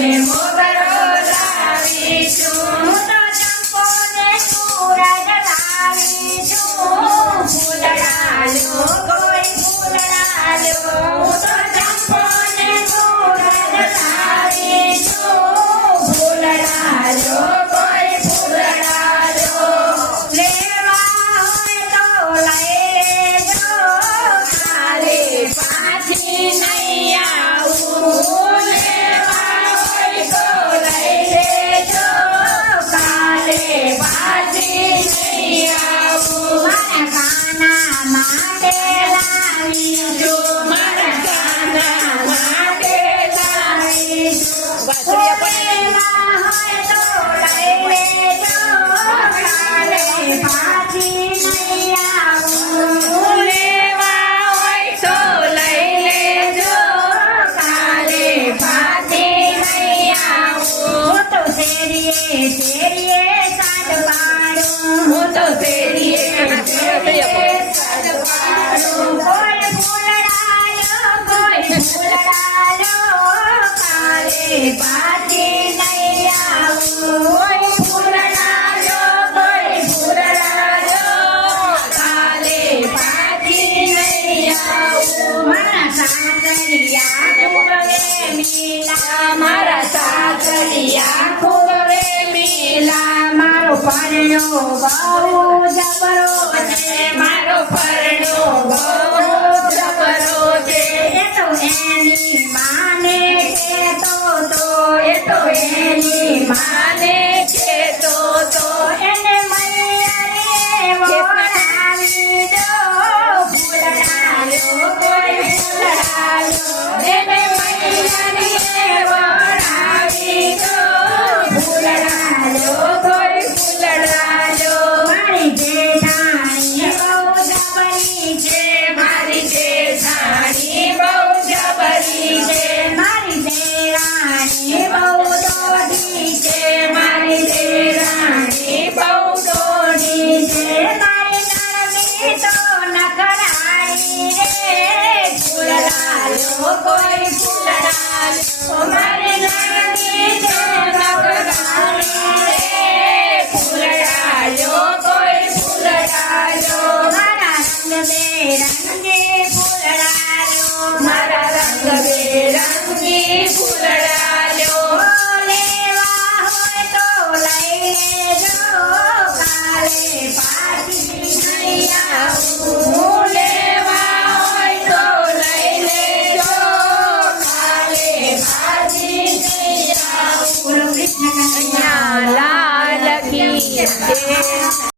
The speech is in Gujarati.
અમે મોગરો લાવીશું. હું તો ચંપો ને સૂરજ લાવીશું. ફૂલડા લો કોઈ ફૂલડા લો. હું તો ચંપો ને સૂરજ લાવીશું. ફૂલડા લો કોઈ ફૂલડા લો. લેવા હોય તો લઈ લેજો. કાલે પાછી નહીં આવું. લેવા હોય તો લઈ લેજો. કાલે પાછી નહીં આવું. મારા કાના માટે લાવીશું. મારા કાના માટે લાવીશું. લેવા હોય તો લઈ લેજો. કાલે પાછી નહીં આવું. હું તો શેરીએ સાત પાડું. હું તો શેરીએ સાત પાડું. કોઈ ફૂલડા લો કોઈ ફૂલડા લો. કાલે પાછી નહીં આવું. કોઈ ફૂલડા લો કોઈ ફૂલડા લો. કાલે પાછી નહીં આવું. મારા સાસરિયા ખૂબ વેમીલા. મારા સાસરિયા ખૂબ વેમીલા. મારો પરણો બહુ જબરો છે. મારો પરણો બહુ જબરો છે. એ તો એની માને કહેતો તો. એ તો એની માને કહેતો તો. એને મૈયાને વળાવી દો. ફૂલડા લો કોઈ ફૂલડા લો. એને મૈયાને વળાવી દો. ફૂલડા લો કોઈ ફૂલડા લો. મારી જેઠાણી બહુ જબરી છે. મારી જેઠાણી બહુ જબરી છે. મારી દેરાણી બહુ દોઢી છે. મારી દેરાણી બહુ દોઢી છે. મારી નણંદી તો નકરાણી રે. ફૂલડા લો કોઈ ફૂલડા લો. મારી નણંદી તો નકરાણી રે. ફૂલડા લો કોઈ ફૂલડા લો. મારા રંગબેરંગી ફૂલડા લો. મારા રંગબેરંગી ફૂલડા લો. લેવા હોય તો લઈ લેજો. કાલે પાછી નહીં આવું. લેવા હોય તો લઈ લેજો. કાલે પાછી નહીં આવું. કૃષ્ણ કનૈયા લાલ કી જય.